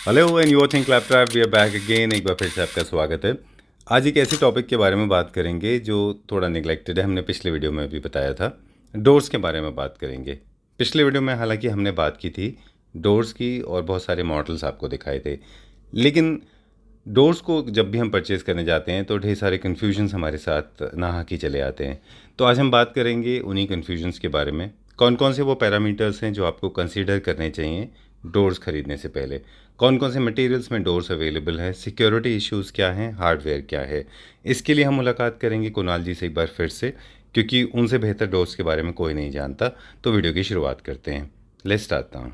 Hello and you think laptop we are back again. एक बार फिर से आपका स्वागत है। आज एक ऐसे टॉपिक के बारे में बात करेंगे जो थोड़ा निगलेक्टेड है। हमने पिछले वीडियो में भी बताया था, डोर्स के बारे में बात करेंगे। पिछले वीडियो में हालांकि हमने बात की थी डोर्स की और बहुत सारे मॉडल्स आपको दिखाए थे, लेकिन डोर्स को जब भी हम परचेज़ करने जाते हैं तो ढेर सारे कन्फ्यूजन्स हमारे साथ नहा के चले आते हैं। तो आज हम बात करेंगे उन्हीं कन्फ्यूजन्स के बारे में, कौन कौन से वो पैरामीटर्स हैं जो आपको कंसीडर करने चाहिए डोर्स ख़रीदने से पहले, कौन कौन से मटेरियल्स में डोर्स अवेलेबल है, सिक्योरिटी इश्यूज़ क्या हैं, हार्डवेयर क्या है। इसके लिए हम मुलाकात करेंगे कुणाल जी से एक बार फिर से, क्योंकि उनसे बेहतर डोर्स के बारे में कोई नहीं जानता। तो वीडियो की शुरुआत करते हैं। Let's start now.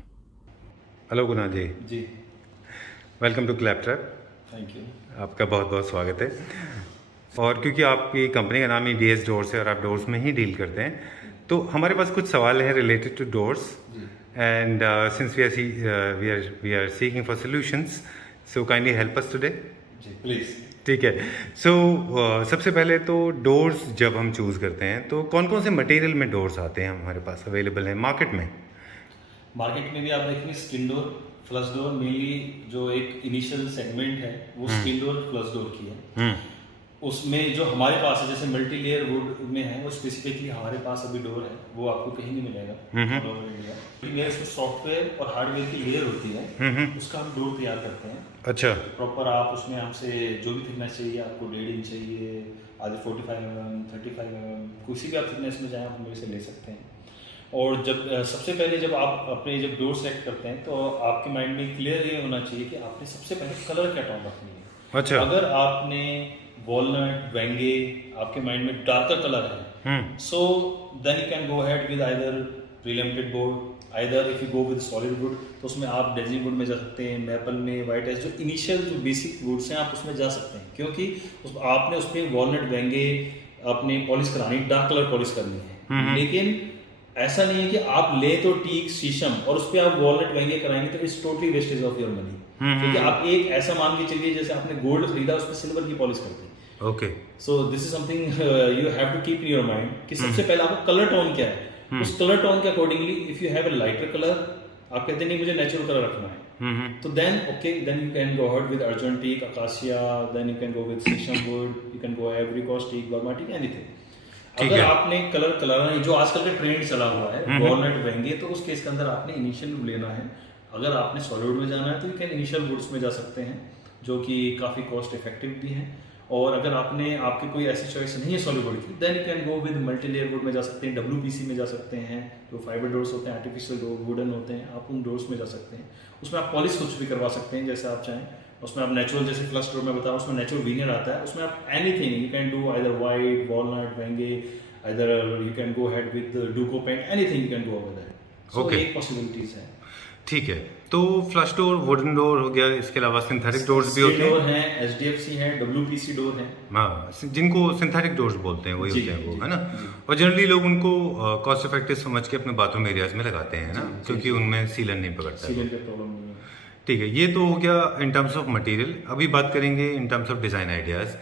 Hello Kunal ji. जी। Welcome to ClapTrap. Thank you. आपका बहुत बहुत स्वागत है। और क्योंकि आपकी कंपनी का नाम ही डीएस डोर्स है और आप डोर्स में ही डील करते हैं, तो हमारे पास कुछ सवाल है related to doors and since we are seeking for solutions, so kindly help us today. जी प्लीज़। ठीक है। सो सबसे पहले तो डोर्स जब हम चूज़ करते हैं तो कौन कौन से मटेरियल में डोर्स आते हैं हमारे पास अवेलेबल हैं मार्केट में? मार्केट में भी आप देखेंगे skin door, flush door, mainly जो एक इनिशियल सेगमेंट है वो स्किन डोर फ्लश डोर की है। उसमें जो हमारे पास है जैसे मल्टी लेयर वुड में है, वो स्पेसिफिकली हमारे पास अभी डोर है, वो आपको कहीं नहीं मिलेगा ऑल ओवर इंडिया। इसमें सॉफ्टवेयर और हार्डवेयर की लेयर होती है, उसका हम डोर तैयार करते हैं। अच्छा। प्रॉपर आप उसमें हमसे जो भी थिकनेस चाहिए, आपको 1.5 इंच चाहिए, आधे 45 mm, 35 mm, किसी भी आप थिकनेस में जाएँ आप मेरे से ले सकते हैं। और जब सबसे पहले जब आप अपने जब डोर सेलेक्ट करते हैं तो आपके माइंड में क्लियर ये होना चाहिए कि आपने सबसे पहले कलर क्या टोन रखनी है। अच्छा। अगर आपने वॉलनट वेंगे आपके माइंड में डार्कर कलर है, so then you can go ahead with either prelimited board, either if you go with solid wood तो उसमें आप डेजी वुड में जा सकते हैं, मैपल में, वाइट एस, जो इनिशियल जो बेसिक वुड्स हैं आप उसमें जा सकते हैं, क्योंकि आपने उसमें वॉलनट वेंगे अपने पॉलिश करानी, डार्क कलर पॉलिश करनी है। लेकिन ऐसा नहीं है कि आप ले तो टीक शीशम और उस पर आप वॉलनट वेंगे कराएंगे तो it's totally wastage of your money. क्योंकि आप एक ऐसा मान के चलिए जैसे आपने गोल्ड खरीदा उस पर सिल्वर की पॉलिश करते हैं। Okay. So this is something you have to keep in your mind कि सबसे पहले आपको कलर टोन क्या है, उस कलर टोन के accordingly if you have a lighter colour, आप कहते नहीं मुझे नेचुरल कलर रखना है, तो then okay, then you can go ahead with urgent teak, acacia, then you can go with sheesham wood, you can go एवरी कॉस्ट टीक, बर्मा टीक, एनीथिंग। अगर आपने कलर नहीं, जो आजकल का ट्रेंड चला हुआ है वॉलनट वेंगे, तो उस केस के अंदर आपने इनिशियल वुड लेना है। अगर आपने सॉलिड में जाना है तो यू कैन इनिशियल वुड्स में जा सकते हैं, जो कि काफ़ी कॉस्ट इफेक्टिव भी हैं। और अगर आपकी कोई ऐसी चॉइस नहीं है सॉलिड वुड की, then you can go with multi layer wood में जा सकते हैं, WPC में जा सकते हैं, जो फाइबर डोर्स होते हैं, आर्टिफिशियल डोर वुडन होते हैं, आप उन डोर्स में जा सकते हैं। उसमें आप पॉलिश कुछ भी करवा सकते हैं जैसे आप चाहें। उसमें आप नेचुरल, जैसे फ्लश डोर में बताया, उसमें नेचुरल वीनियर आता है, उसमें आप anything you can do, either white, walnut, wenge, either you can go ahead with the Duco paint, anything you can go over there. So Okay. एक possibilities है। ठीक है। तो फ्लश डोर, वुडन डोर हो गया, इसके अलावा सिंथेटिक डोर्स भी होते हैं। डोर हैं, SDFC हैं, WPC डोर हैं। हाँ, जिनको सिंथेटिक डोर्स बोलते हैं वही होते हैं वो, है ना। और जनरली लोग उनको कॉस्ट इफेक्टिव समझ के अपने बाथरूम एरियाज में लगाते हैं ना, क्योंकि उनमें सीलन नहीं पकड़ता है। सीलन का प्रॉब्लम नहीं है। ठीक है, ये तो हो गया इन टर्म्स ऑफ मटेरियल। अभी बात करेंगे in terms of design ideas.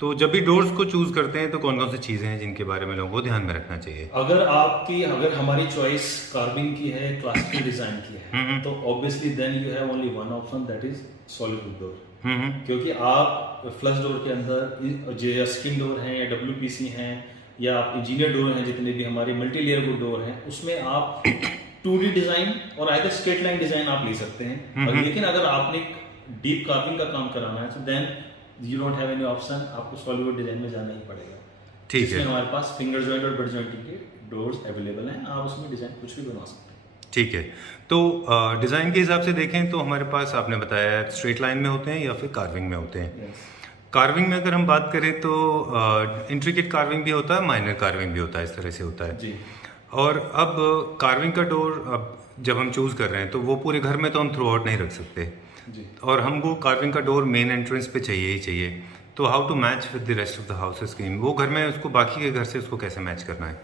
तो जब भी डोर्स को चूज करते हैं तो कौन कौन सी चीज़ें हैं जिनके बारे में लोगों को ध्यान में रखना चाहिए? अगर हमारी चॉइस कार्विंग की है, क्लासिकल डिजाइन की है, तो obviously then you have only one option, that is solid wood door. क्योंकि आप फ्लश डोर के अंदर जो स्किन डोर हैं या WPC हैं या आप इंजीनियर डोर हैं, जितने भी हमारे मल्टी लेयर वुड डोर हैं, उसमें आप 2D डिजाइन और आइदर स्ट्रेट लाइन डिजाइन आप ले सकते हैं। लेकिन अगर आपने डीप कार्विंग का काम कराना है तो then you don't have any option, आपको सॉलिड डिजाइन में जाना ही पड़ेगा। ठीक है। हमारे पास फिंगर जॉइंट और बट जॉइंटिंग के डोर्स अवेलेबल हैं, आप उसमें डिजाइन कुछ भी बनवा सकते हैं। ठीक है। तो डिज़ाइन के हिसाब से देखें तो हमारे पास आपने बताया स्ट्रेट लाइन में होते हैं या फिर कार्विंग में होते हैं। कार्विंग में अगर हम बात करें तो इंट्रिकेट कार्विंग भी होता है, माइनर कार्विंग भी होता है, इस तरह से होता है जी। और अब कार्विंग का डोर अब जब हम चूज़ कर रहे हैं तो वो पूरे घर में तो हम थ्रू आउट नहीं रख सकते जी। और हमको कार्विंग का डोर मेन एंट्रेंस पे चाहिए ही चाहिए। तो how to match with the rest of the house scheme, वो घर में उसको बाकी के घर से उसको कैसे मैच करना है?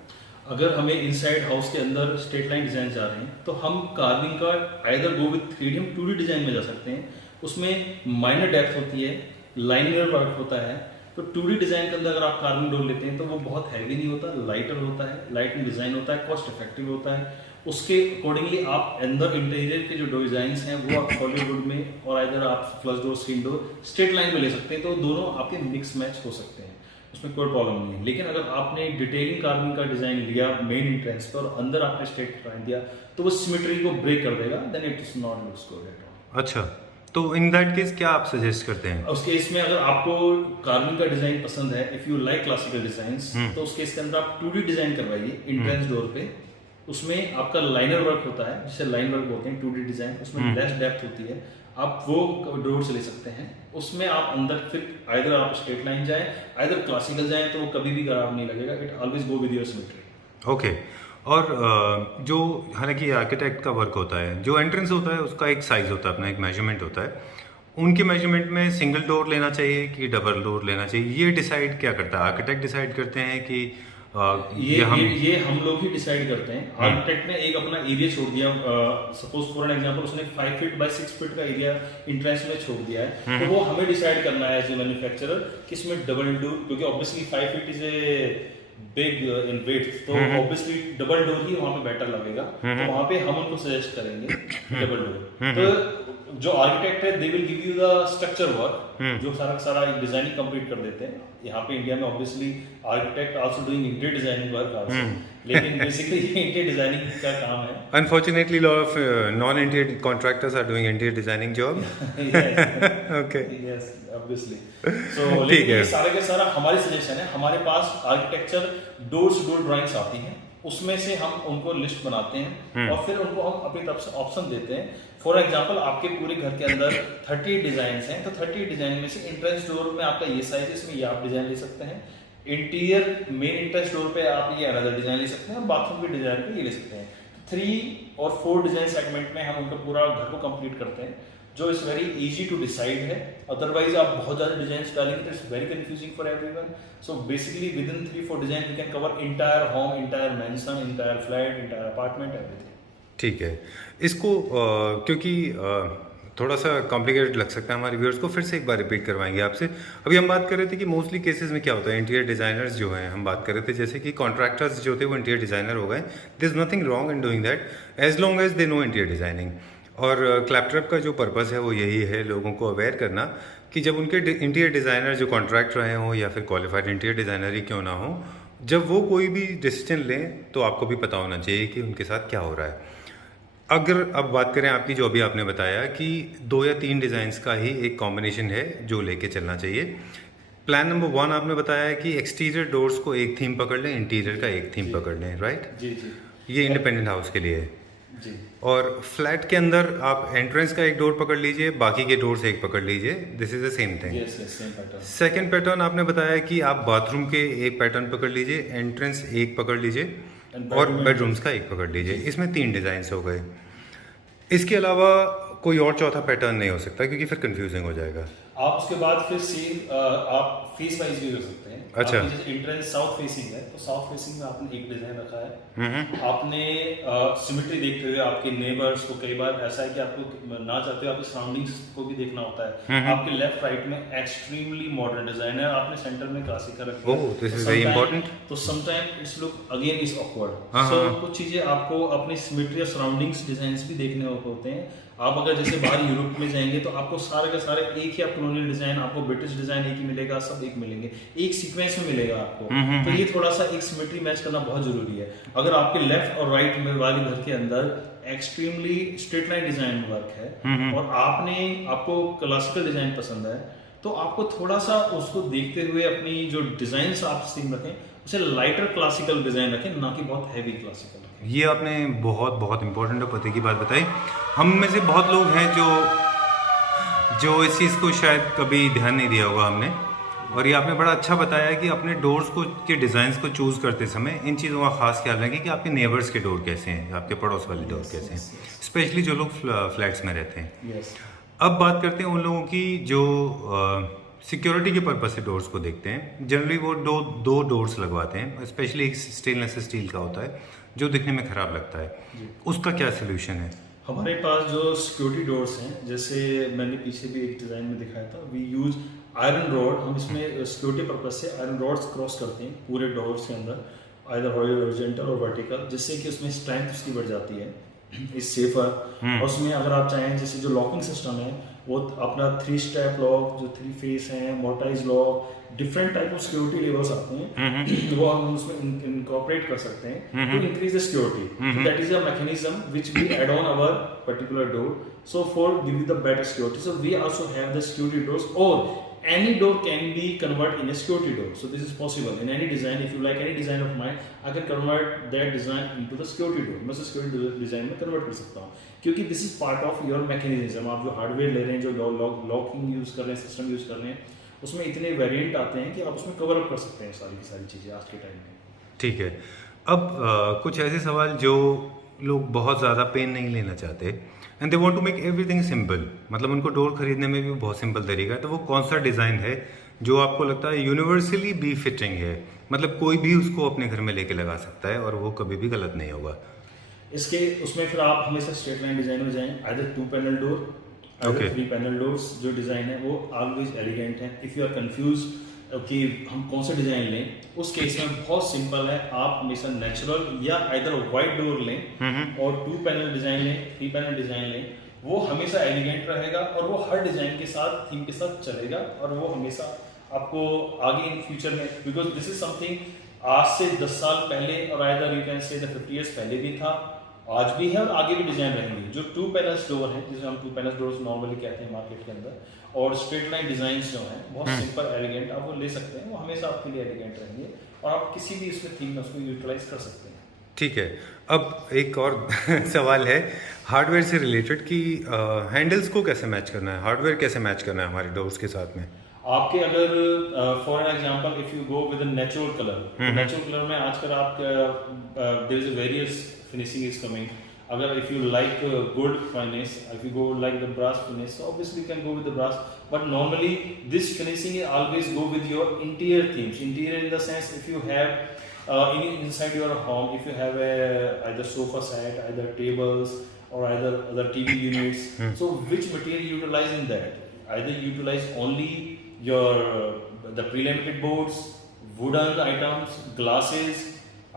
अगर हमें इनसाइड हाउस के अंदर स्ट्रेट लाइन डिजाइन जा रहे हैं तो हम कार्विंग का आइदर गो विद 3D, हम 2D डिजाइन में जा सकते हैं। उसमें माइनर डेप्थ होती है, लाइनर वर्क होता है। तो 2D डिजाइन के अंदर अगर आप कार्विंग डोर लेते हैं तो वो बहुत हैवी नहीं होता, लाइटर होता है, लाइट में डिजाइन होता है, कॉस्ट इफेक्टिव होता है। उसके अकॉर्डिंगली आप अंदर इंटीरियर के जो डिजाइन हैं वो आप हॉलीवुड में और इधर आप flush door screen door straight line में ले सकते हैं, तो दोनों आपके मिक्स मैच हो सकते हैं, उसमें कोई प्रॉब्लम नहीं है। लेकिन अगर आपने डिटेलिंग कार्विंग का डिजाइन लिया मेन एंट्रेंस पर और अंदर आपने स्ट्रेट लाइन दिया तो वो सिमेट्री को ब्रेक कर देगा, then it is not looks good at all. अच्छा, तो इन दैट केस क्या आप सजेस्ट करते हैं? उस केस में अगर आपको कार्विंग का डिजाइन पसंद है, if you like classical designs, तो उस केस के अंदर आप 2D डिजाइन करवाइए एंट्रेंस डोर पे। उसमें आपका लाइनर वर्क होता है, जिसे लाइन वर्क बोलते हैं, 2D डिजाइन, उसमें लेस डेप्थ होती है, आप वो डोर से ले सकते हैं। उसमें आप अंदर फिर आइदर आप स्ट्रेट लाइन जाएं, आइदर क्लासिकल जाएं, तो वो कभी भी खराब नहीं लगेगा, it always go with your symmetry. Okay. और जो हालांकि आर्किटेक्ट का वर्क होता है, जो एंट्रेंस होता है उसका एक साइज होता है, अपना एक मेजरमेंट होता है, उनके मेजरमेंट में सिंगल डोर लेना चाहिए कि डबल डोर लेना चाहिए, ये डिसाइड क्या करता है? आर्किटेक्ट डिसाइड करते हैं कि ये हम लोग ही डिसाइड करते हैं। आर्किटेक्ट ने एक अपना एरिया छोड़ दिया, सपोज फॉर एन एग्जांपल उसने 5 फीट बाय 6 फीट का एरिया इंट्रेंस में छोड़ दिया है, तो वो हमें डिसाइड करना है एज ए मैन्युफैक्चरर कि इसमें डबल डोर, क्योंकि obviously 5 feet is a big in weight, तो ऑब्वियसली डबल डोर ही वहां पे बेटर लगेगा, तो वहां पे हम उनको सजेस्ट करेंगे डबल डोर। तो जो आर्किटेक्ट है they will give you the structure work, जो सारा एक डिजाइनिंग कंप्लीट कर देते हैं। यहाँ पे इंडिया में obviously architect also doing interior designing work also, लेकिन बेसिकली ये इंटीरियर डिजाइनिंग का काम है। Unfortunately lot of non interior contractors are doing interior designing job. Okay, yes obviously. So लेकिन ये सारे के सारा हमारी सजेशन है। हमारे पास architecture door to door drawings आती हैं, उसमें से हम उनको लिस्ट बनाते हैं और फिर उनको हम अपनी तरफ से ऑप्शन देते हैं। फॉर एग्जांपल आपके पूरे घर के अंदर 30 डिजाइन हैं, तो 30 डिजाइन में से एंट्रेंस डोर में आपका ये साइज है, इसमें ये आप डिजाइन ले सकते हैं। इंटीरियर मेन एंट्रेंस डोर पे आप ये अनदर डिजाइन ले सकते हैं, बाथरूम के डिजाइन पे ये ले सकते हैं। 3 और 4 डिजाइन सेगमेंट में हम उनका पूरा घर को कंप्लीट करते हैं, जो is very easy to decide है। अदरवाइज आप बहुत ज्यादा डिजाइन डालेंगे तो it's very confusing for everyone. So basically with in 3-4 design we can cover entire home, entire mansion, entire flat, entire apartment, everything. ठीक है। इसको क्योंकि थोड़ा सा कॉम्प्लिकेटेड लग सकता है हमारे व्यूअर्स को, फिर से एक बार रिपीट करवाएंगे आपसे। अभी हम बात कर रहे थे कि मोस्टली केसेस में क्या होता है, इंटीरियर डिजाइनर्स जो हैं, हम बात कर रहे थे जैसे कि कॉन्ट्रैक्टर्स जो थे वो इंटीरियर डिजाइनर हो गए। There is nothing wrong in doing that as long as they know interior designing. और क्लैपट्रैप का जो पर्पस है वो यही है, लोगों को अवेयर करना कि जब उनके इंटीरियर डिज़ाइनर जो कॉन्ट्रैक्ट रहे हों या फिर क्वालिफाइड इंटीरियर डिज़ाइनर ही क्यों ना हो, जब वो कोई भी डिसीजन लें तो आपको भी पता होना चाहिए कि उनके साथ क्या हो रहा है। अगर अब बात करें आपकी, जो अभी आपने बताया कि 2 या 3 डिज़ाइंस का ही एक कॉम्बिनेशन है जो लेके चलना चाहिए। प्लान नंबर 1 आपने बताया है कि एक्सटीरियर डोर्स को एक थीम पकड़ लें, इंटीरियर का एक थीम पकड़ लें, राइट? जी जी, ये इंडिपेंडेंट हाउस के लिए है जी। और फ्लैट के अंदर आप एंट्रेंस का एक डोर पकड़ लीजिए, बाकी के डोर से एक पकड़ लीजिए, this is the same thing. Yes yes, same pattern. Second pattern आपने बताया कि आप बाथरूम के एक पैटर्न पकड़ लीजिए, एंट्रेंस एक पकड़ लीजिए और बेडरूम्स का एक पकड़ लीजिए। इसमें 3 डिजाइन हो गए। इसके अलावा कोई और चौथा पैटर्न नहीं हो सकता क्योंकि फिर कंफ्यूजिंग हो जाएगा। आप उसके बाद फिर सेम आप फेस वाइज भी कर सकते हैं। अच्छा, जैसे एंट्रेंस साउथ फेसिंग है तो साउथ फेसिंग में आपने एक डिजाइन रखा है। आपने सिमेट्री देखते हुए आपके नेबर्स को, कई बार ऐसा है कि आपको ना चाहते हो आपके सराउंडिंग्स को भी देखना होता है। आपके लेफ्ट राइट में एक्सट्रीमली मॉडर्न डिजाइन है, आपने सेंटर में क्लासिकल रखा है। Oh, this is very important. तो sometime it's look again is awkward. So कुछ चीजें आपको अपनी सिमेट्री और सराउंडिंग्स डिजाइंस भी देखने होते हैं। आप अगर जैसे बाहर यूरोप में जाएंगे तो आपको सारे के सारे एक ही आप कॉलोनियल डिजाइन, आपको ब्रिटिश डिजाइन एक ही मिलेगा, सब एक मिलेंगे, एक सीक्वेंस में मिलेगा आपको। तो ये थोड़ा सा एक सिमेट्री मैच करना बहुत जरूरी है। अगर आपके लेफ्ट और राइट में वाले घर के अंदर extremely straight line design work है और आपको क्लासिकल डिजाइन पसंद है, तो आपको थोड़ा सा उसको देखते हुए अपनी जो डिजाइन आप सीम रखें उसे लाइटर क्लासिकल डिजाइन रखें, ना कि बहुत हैवी क्लासिकल। ये आपने बहुत बहुत इंपॉर्टेंट और पते की बात बताई। हम में से बहुत लोग हैं जो इस चीज़ को शायद कभी ध्यान नहीं दिया होगा हमने, और ये आपने बड़ा अच्छा बताया कि अपने डोर्स को के डिज़ाइंस को चूज़ करते समय इन चीज़ों का खास ख्याल रखें कि आपके नेबर्स के डोर कैसे हैं, आपके पड़ोस वाले डोर कैसे हैं, स्पेशली जो लोग फ्लैट्स में रहते हैं। अब बात करते हैं उन लोगों की जो सिक्योरिटी के पर्पज से डोर्स को देखते हैं। जनरली वो दो डोर्स लगवाते हैं, स्पेशली एक स्टेनलेस स्टील का होता है जो दिखने में खराब लगता है। उसका क्या सोल्यूशन है? हमारे पास जो सिक्योरिटी डोर्स हैं, जैसे मैंने पीछे भी एक डिजाइन में दिखाया था, वी यूज आयरन रॉड। हम इसमें सिक्योरिटी पर्पज से आयरन रॉड्स क्रॉस करते हैं पूरे डोर्स के अंदर, आइदर हॉरिजॉन्टल और वर्टिकल, जिससे कि उसमें स्ट्रेंथ उसकी बढ़ जाती है, इज सेफर। और उसमें अगर आप चाहें जैसे जो लॉकिंग सिस्टम है वो अपना 3 स्टेप लॉक, जो 3 फेस हैं, motorise lock, different type of security levels आते हैं वो हम उसमें इनकॉर्पोरेट कर सकते हैं to increase the security. That is a mechanism which we add on our particular door, so for give you the better security, so we also have the security doors, और any door can be converted in a security door. So this is possible in any design. If you like any design of mine, I can convert that design into the security door. मैं security design में convert कर सकता हूँ, क्योंकि this is part of your mechanism. आप जो hardware ले रहे हैं, जो locking use कर रहे हैं, system use कर रहे हैं, उसमें इतने वेरिएंट आते हैं कि आप उसमें कवर अप कर सकते हैं सारी की सारी चीज़ें आज के टाइम में। ठीक है। अब कुछ ऐसे सवाल जो लोग बहुत ज़्यादा पेन नहीं लेना चाहते and they want to make everything simple, मतलब उनको डोर खरीदने में भी बहुत सिंपल तरीका है, तो वो कौन सा डिज़ाइन है जो आपको लगता है यूनिवर्सली बी फिटिंग है, मतलब कोई भी उसको अपने घर में लेके लगा सकता है और वो कभी भी गलत नहीं होगा? इसके उसमें फिर आप हमेशा स्ट्रेट लाइन डिजाइन में जाएं, either 2 panel door, either 3 panel doors. जो डिजाइन है वो ऑलवेज एलिगेंट है। इफ यू आर कंफ्यूज कि हम कौन सा डिजाइन लें, उस केस में बहुत सिंपल है, आप हमेशा नेचुरल या आइदर वाइट डोर लें और 2 पैनल डिजाइन लें, 3 पैनल डिजाइन लें, वो हमेशा एलिगेंट रहेगा और वो हर डिजाइन के साथ, थीम के साथ चलेगा, और वो हमेशा आपको आगे इन फ्यूचर में, बिकॉज दिस इज समथिंग आज से 10 साल पहले और either you can say 50 years पहले भी था, आज भी है और आगे भी डिजाइन रहेंगे। जो 2 पैनल डोर है, जिसे हम 2 पैनल डोर्स नॉर्मली कहते हैं मार्केट के अंदर, और स्ट्रेट लाइन डिजाइन जो हैं बहुत सिंपल एलिगेंट, आप वो ले सकते हैं, वो हमेशा आपके लिए एलिगेंट रहेंगे और आप किसी भी इसमें थीम में उसको यूटिलाइज कर सकते हैं। ठीक है। अब एक और सवाल है हार्डवेयर से रिलेटेड कि हैंडल्स को कैसे मैच करना है, हार्डवेयर कैसे मैच करना है हमारे डोर्स के साथ में? आपके अगर for an example if you go with a natural colour, natural colour में आजकल आप there is a various finishing is coming. अगर if you like good finish, if you go like the brass finish, so obviously you can go with the brass, but normally this finishing always go with your interior themes. Interior in the sense, if you have inside your home, if you have either sofa set, either tables, or either other TV units, so which material you utilize in that? Either you utilize only your the pre-laminated boards, wooden items, glasses.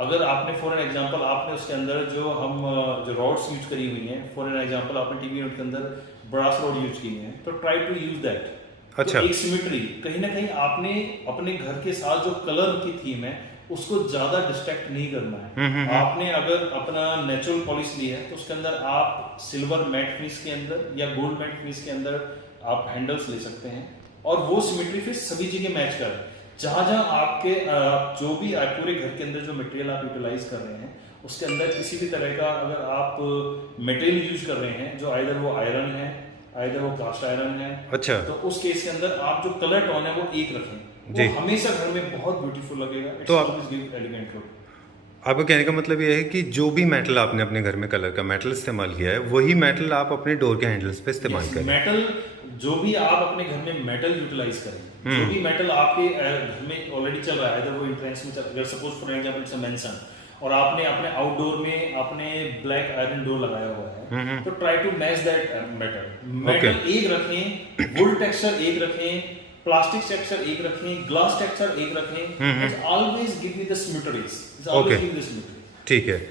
अगर आपने for an example आपने उसके अंदर जो rods use करी हुई हैं, for an example आपने टीवी यूनिट के अंदर ब्रास रॉड यूज की है, तो ट्राई टू यूज दैट। अच्छा। तो एक सिमेट्री कहीं ना कहीं आपने अपने घर के साथ जो कलर की थीम है उसको ज्यादा डिस्ट्रैक्ट नहीं करना है। आपने अगर अपना नेचुरल पॉलिश ली है तो उसके अंदर आप सिल्वर मैट फिनिश के अंदर या गोल्ड मैट फिनिश के अंदर आप हैंडल्स ले सकते हैं, और वो सिमेट्री फिर सभी जगह मैच कर, जहां जहां आपके जो भी पूरे घर के अंदर जो मटेरियल आप यूटिलाइज कर रहे हैं उसके अंदर किसी भी तरह का अगर आप मटेरियल यूज कर रहे हैं जो आइदर वो आयरन है, आइदर वो कास्ट आयरन है, अच्छा, तो उस केस के अंदर आप जो कलर टोन है वो एक रखें, वो हमेशा घर में बहुत ब्यूटीफुल लगेगा। तो आप एलिगेंट लुक। आपका कहने का मतलब ये है कि जो भी मेटल आपने अपने घर में कलर का मेटल इस्तेमाल किया है वही मेटल आप अपने डोर के हैंडल्स पे इस्तेमाल करें। मेटल जो भी आप अपने घर में मेटल यूटिलाइज करें, जो भी मेटल आपके घर में ऑलरेडी चल रहा है, अगर वो एंट्रेंस में चल रहा है, अगर suppose for example it's a mention और आपने अपने आउटडोर में आपने ब्लैक आयरन डोर लगाया हुआ है, तो try to match that metal एक रखें, वुड टेक्सचर एक रखें, प्लास्टिक टेक्सचर एक रखें, ग्लास टेक्सचर एक रखें, always give me the symmetries, always give the symmetry. ठीक है।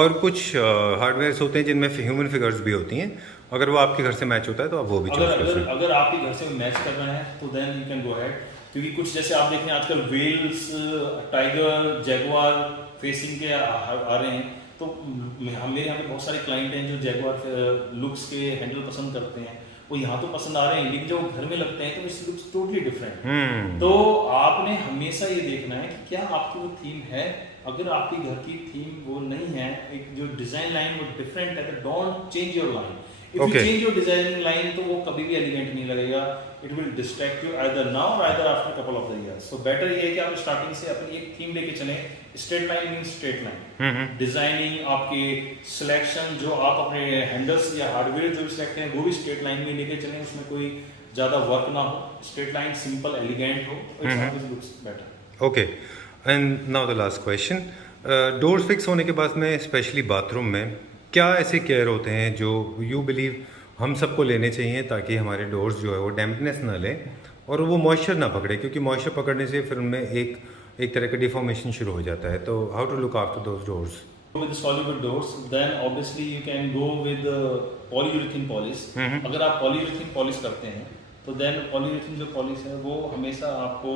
और कुछ हार्डवेयर्स होते हैं जिनमें ह्यूमन फिगर्स भी होती हैं, अगर वो आपके घर से मैच होता है तो आप वो भी चूज कर सकते हैं। अगर आपके घर से मैच करना है तो then you can go ahead, क्योंकि कुछ जैसे आप देखें आजकल वेल्स, टाइगर, जैगुआर फेसिंग के आ रहे हैं, तो मेरे यहाँ पे बहुत सारे क्लाइंट हैं जो जैगुआर लुक्स के हैंडल पसंद करते हैं, वो यहाँ तो पसंद आ रहे हैं लेकिन जब घर में लगते हैं तो इट्स लुक्स टोटली डिफरेंट। तो आपने हमेशा ये देखना है कि क्या आपकी वो थीम है, अगर आपके घर की थीम वो नहीं है, एक जो डिजाइन लाइन वो डिफरेंट है, तो don't change your line. If you change your design line, तो वो कभी भी एलिगेंट नहीं लगेगा, it will distract you either now or either after a couple of the years. So better ये है कि आप स्टार्टिंग से अपनी एक थीम लेके चलें। Straight line means straight line, designing, आपके सिलेक्शन जो आप अपने हैंडल्स या हार्डवेयर जो भी सिलेक्ट करें वो भी स्ट्रेट लाइन में लेके चलें, उसमें कोई ज्यादा वर्क ना हो, स्ट्रेट लाइन सिंपल एलिगेंट हो, it always looks better. Okay, and now the last question. Doors fix होने के बाद में स्पेशली बाथरूम में क्या ऐसे केयर होते हैं जो यू बिलीव हम सबको लेने चाहिए ताकि हमारे डोर्स जो है वो डैम्पनेस ना लें और वो मॉइस्चर ना पकड़े, क्योंकि मॉइस्चर पकड़ने से फिर उनमें एक एक तरह का डिफॉर्मेशन शुरू हो जाता है, तो how to look after those doors? With the solid doors, then obviously you can go with polyurethane polish. अगर आप polyurethane polish करते हैं तो then polyurethane जो polish है वो हमेशा आपको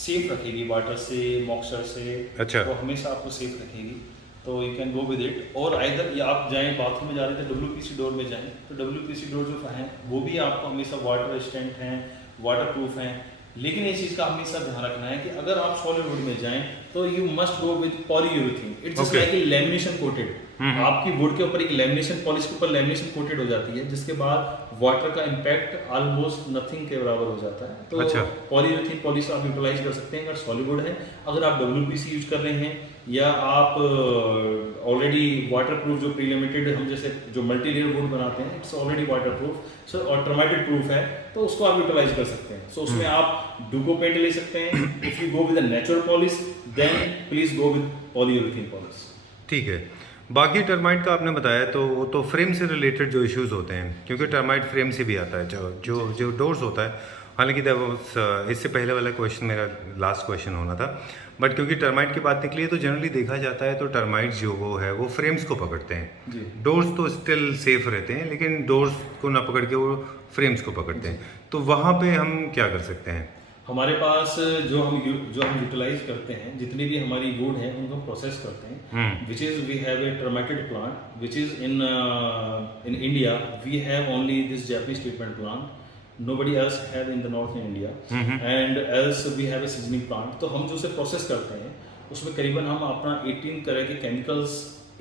सेफ रखेगी वाटर से, मॉइस्चर से। अच्छा। वो हमेशा आपको सेफ रखेगी, तो you can go with it. और आइदर या आप जाएं बाथरूम में जा रहे थे WPC डोर में जाएं, तो WPC डोर जो हैं वो भी आपको हमेशा वाटर रेजिस्टेंट हैं, वाटर प्रूफ हैं। लेकिन इस चीज़ का हमेशा ध्यान रखना है कि अगर आप सॉलिड वुड में जाएं तो you must go with polyurethane. It's just like a lamination coated. आपकी वुड के ऊपर एक लैमिनेशन पॉलिश के ऊपर लैमिनेशन कोटेड हो जाती है, जिसके बाद वाटर का इम्पैक्ट ऑलमोस्ट नथिंग के बराबर हो जाता है। तो अच्छा। पॉलीयूरेथेन पॉलिश आप यूटिलाइज कर सकते हैं अगर सॉलिड वुड है। अगर आप WPC यूज कर रहे हैं या आप ऑलरेडी वाटर प्रूफ जो प्रीलिमिटेड हम जैसे जो मल्टी लेयर वुड बनाते हैं it's already water proof so और टर्माइटेड प्रूफ है, तो उसको आप यूटिलाइज कर सकते हैं। सो उसमें आप डुको पेंट ले सकते हैं। If you go with a natural polish then please go with polyurethane polish. ठीक है। बाकी टर्माइट का आपने बताया, तो वो तो फ्रेम से रिलेटेड जो इश्यूज होते हैं, क्योंकि टर्माइट फ्रेम से भी आता है जो डोर्स होता है। हालांकि इससे पहले वाला क्वेश्चन मेरा लास्ट क्वेश्चन होना था, बट क्योंकि टर्माइट की बात निकली है तो जनरली देखा जाता है तो टर्माइट जो वो फ्रेम्स को पकड़ते हैं। डोर्स तो स्टिल सेफ रहते हैं, लेकिन डोर्स को ना पकड़ के वो फ्रेम्स को पकड़ते हैं। तो वहाँ पे हम क्या कर सकते हैं? हमारे पास जो हम यूटिलाइज करते हैं, जितनी भी हमारी वुड है उनको प्रोसेस करते हैं, which is we have a termited plant which is in India we have only this Japanese treatment plant, nobody else have in the north in India, and else we have a seasoning plant। तो हम जो उसे process करते हैं उसमें करीबन हम अपना 18 तरह के केमिकल्स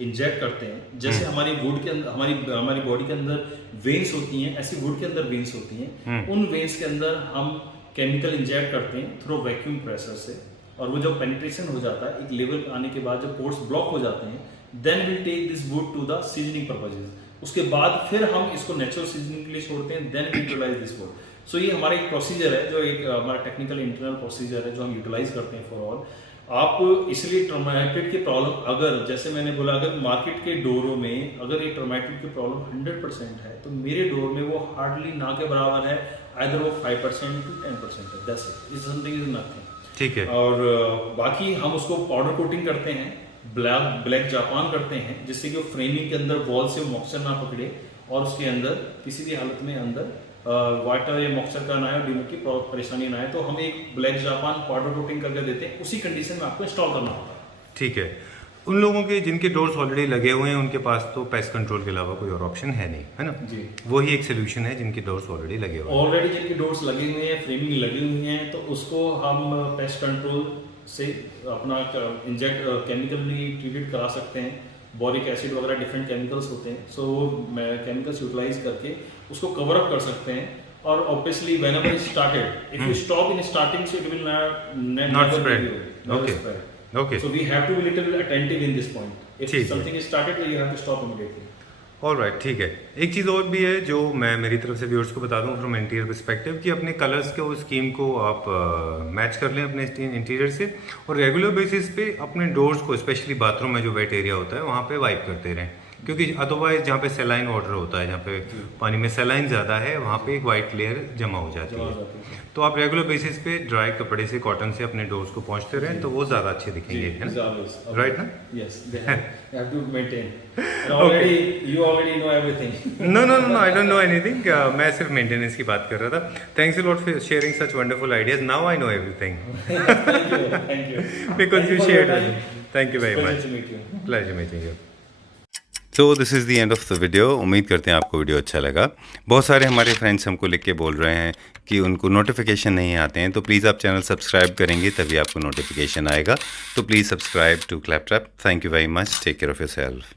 इंजेक्ट करते हैं। जैसे हमारी वुड के अंदर हमारी बॉडी के अंदर वेन्स होती हैं, ऐसी वुड के अंदर वेन्स होती हैं। उन वेन्स के अंदर हम केमिकल इंजेक्ट करते हैं थ्रू वैक्यूम प्रेशर से, और वो जब पेनिट्रेशन हो जाता है एक लेवल आने के बाद जब पोर्स ब्लॉक हो जाते हैं, then will take this wood to the seasoning purposes. उसके बाद फिर हम इसको नेचुरल सीजनिंग के लिए छोड़ते हैं, then we utilize this wood. So ये हमारा एक प्रोसीजर है, जो एक हमारा टेक्निकल इंटरनल प्रोसीजर है जो हम यूटिलाइज करते हैं फॉर ऑल। आप इसलिए टर्माइटेड की प्रॉब्लम, अगर जैसे मैंने बोला अगर मार्केट के डोरों में अगर ये टर्माइटेड की प्रॉब्लम 100% है तो मेरे डोर में वो हार्डली ना के बराबर है, आइदर वो 5% to 10% है। That's it, is something is nothing. ठीक है। और बाकी हम उसको पाउडर कोटिंग करते हैं, ब्लैक जापान करते हैं, जिससे कि वो फ्रेमिंग के अंदर वॉल से मॉइस्चर ना पकड़े और उसके अंदर किसी भी हालत में अंदर वाटर या मॉइस्चर का ना आए, डिमक की परेशानी ना आए। तो हम एक ब्लैक जापान पाउडर कोटिंग करके देते हैं, उसी कंडीशन में आपको इंस्टॉल करना होता है। ठीक है। उन लोगों के जिनके डोर्स ऑलरेडी लगे हुए हैं उनके पास तो पेस्ट कंट्रोल के अलावा कोई और ऑप्शन है नहीं, है ना जी। वही एक सोल्यूशन है जिनके डोर्स ऑलरेडी लगे हुए हैं। ऑलरेडी जिनके डोर्स लगे हुए हैं, फ्रेमिंग लगी हुई हैं, तो उसको हम पेस्ट कंट्रोल से अपना इंजेक्ट केमिकली ट्रीटेड करा सकते हैं। बोरिक एसिड वगैरह डिफरेंट केमिकल्स होते हैं, सो केमिकल्स यूटिलाइज करके उसको कवर अप कर सकते हैं। और obviously whenever it started, if you stop in starting so it will not spread. Okay. So we have to be little attentive in this point. If ठीक something is started, you have to stop immediately. Alright, ठीक है। एक चीज़ और भी है जो मैं मेरी तरफ से व्यूअर्स को बता दूं फ्रॉम इंटीरियर पर्सपेक्टिव, कि अपने कलर्स के उस स्कीम को आप मैच कर लें अपने इंटीरियर से, और रेगुलर बेसिस पे अपने डोर्स को, स्पेशली बाथरूम में जो वेट एरिया होता है वहाँ पे वाइप करते रहें, क्योंकि अदरवाइज जहाँ पे सेलाइन वाटर होता है, जहाँ पे पानी में सेलाइन ज़्यादा है, वहाँ पे एक वाइट लेयर जमा हो जाती है। तो आप रेगुलर बेसिस पे ड्राई कपड़े से, कॉटन से अपने डोर्स को पोंछते रहें तो वो ज़्यादा अच्छे दिखेंगे, है ना? राइट ना? Yes, they have to maintain. And already you already know everything. No, I don't know anything. मैं सिर्फ मेंटेनेंस की बात कर रहा था. Thanks a lot for sharing such wonderful ideas. Now I know everything. Thank you. Because you shared it. Thank you very much. Pleasure to meet you. Pleasure meeting you. तो this is the end of the video. उम्मीद करते हैं आपको video अच्छा लगा। बहुत सारे हमारे फ्रेंड्स हमको लिख के बोल रहे हैं कि उनको नोटिफिकेशन नहीं आते हैं, तो प्लीज़ आप चैनल सब्सक्राइब करेंगे तभी आपको नोटिफिकेशन आएगा। तो please subscribe to ClapTrap. Thank you very much. Take care of yourself.